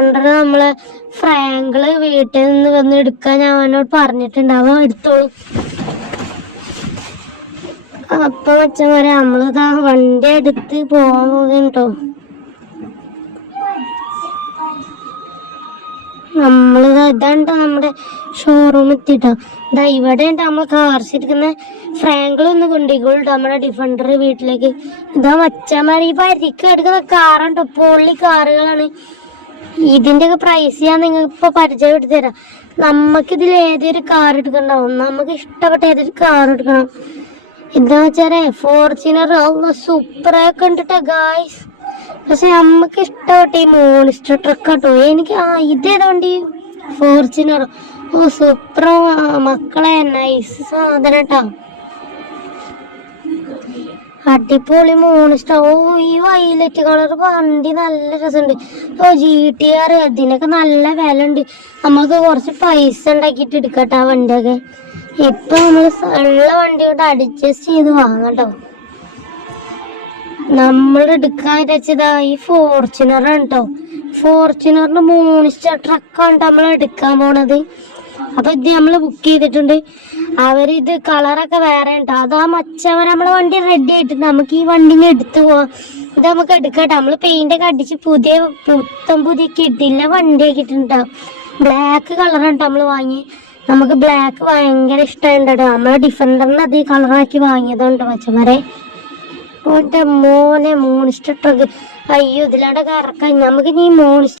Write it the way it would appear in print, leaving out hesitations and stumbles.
Defender നമ്മളെ ഫ്രാങ്കിള് വീട്ടിൽ നിന്ന് വന്ന് എടുക്കാൻ ഞാൻ അവനോട് പറഞ്ഞിട്ടുണ്ട്, അവൻ എടുത്തോളൂ. അപ്പൊ മച്ചന്മാരെ നമ്മളിതാ വണ്ടി എടുത്ത് പോവാൻ പോകുന്നുണ്ടോ. നമ്മളിതാ ഇതാണ്ടോ നമ്മുടെ ഷോറൂം എത്തിട്ടോ. ഇതാ ഇവിടെ ഉണ്ട് നമ്മൾ കാർസ് ഇരിക്കുന്ന ഫ്രാങ്കിളൊന്ന് കൊണ്ടിക്കോളൂ നമ്മുടെ ഡിഫൻഡർ വീട്ടിലേക്ക്. ഇതാ മച്ചന്മാരെ ഈ പരിക്ക് എടുക്കുന്ന കാറുണ്ടോ, പൊള്ളി കാറുകളാണ്. ഇതിന്റെ ഒക്കെ പ്രൈസ് ഞാൻ നിങ്ങൾക്ക് ഇപ്പൊ പരിചയപ്പെടുത്തി തരാം. നമുക്കിതിൽ ഏതൊരു കാർ എടുക്കണ്ടാവും, നമുക്ക് ഇഷ്ടപ്പെട്ട ഏതൊരു കാർ എടുക്കണം. എന്താ വെച്ചാലേ ഫോർച്യൂണർ സൂപ്പറൊക്കെ ഉണ്ടിട്ടോ ഗായ്സ്. പക്ഷെ നമ്മക്ക് ഇഷ്ടപ്പെട്ട ഈ മോണിസ്റ്റർ ട്രക്ക് കേട്ടോ. എനിക്ക് ഇതേതുകൊണ്ട് ഈ ഫോർച്യൂണർ സൂപ്പർ മക്കളെ, നൈസ് സാധനം കേട്ടോ, അടിപൊളി മോണിസ്റ്റർ. ഈ വൈലറ്റ് കളർ വണ്ടി നല്ല രസമുണ്ട്. GTR അതിനൊക്കെ നല്ല വില ഉണ്ട്. നമുക്ക് കുറച്ച് പൈസ ഉണ്ടാക്കിയിട്ട് എടുക്കട്ടെ ആ വണ്ടിയൊക്കെ. ഇപ്പൊ നമ്മള് ഉള്ള വണ്ടി കൊണ്ട് അഡ്ജസ്റ്റ് ചെയ്ത് വാങ്ങട്ടോ. നമ്മൾ എടുക്കാൻ വെച്ചതാ ഈ ഫോർച്യൂണർ കേട്ടോ. ഫോർച്യൂണറിന്റെ മോണിസ്റ്റർ ട്രക്കാണ് നമ്മൾ എടുക്കാൻ പോണത്. അപ്പൊ ഇത് നമ്മള് ബുക്ക് ചെയ്തിട്ടുണ്ട്. അവരിത് കളറൊക്കെ വേറെ ഉണ്ടോ. അതാ മച്ചവർ നമ്മളെ വണ്ടി റെഡി ആയിട്ടുണ്ട്. നമുക്ക് ഈ വണ്ടിനെ എടുത്തു പോവാം. ഇത് നമുക്ക് എടുക്കട്ടെ. നമ്മള് പെയിന്റ് ഒക്കെ അടിച്ച് പുതിയ കിട്ടില്ല വണ്ടി ആക്കിയിട്ടുണ്ടാവും. ബ്ലാക്ക് കളറാണ് നമ്മള് വാങ്ങി. നമുക്ക് ബ്ലാക്ക് ഭയങ്കര ഇഷ്ടമുണ്ടോ. നമ്മളെ ഡിഫൻഡറിന് അത് ഈ കളറാക്കി വാങ്ങിയതുണ്ട് മച്ചന്മാരെ. മോനെ മോണിസ്റ്റർ ട്രക്ക്. അയ്യോ ഇതിലൂടെ കറക്കാം. നമുക്ക് ഇനി മോണിസ്റ്റർ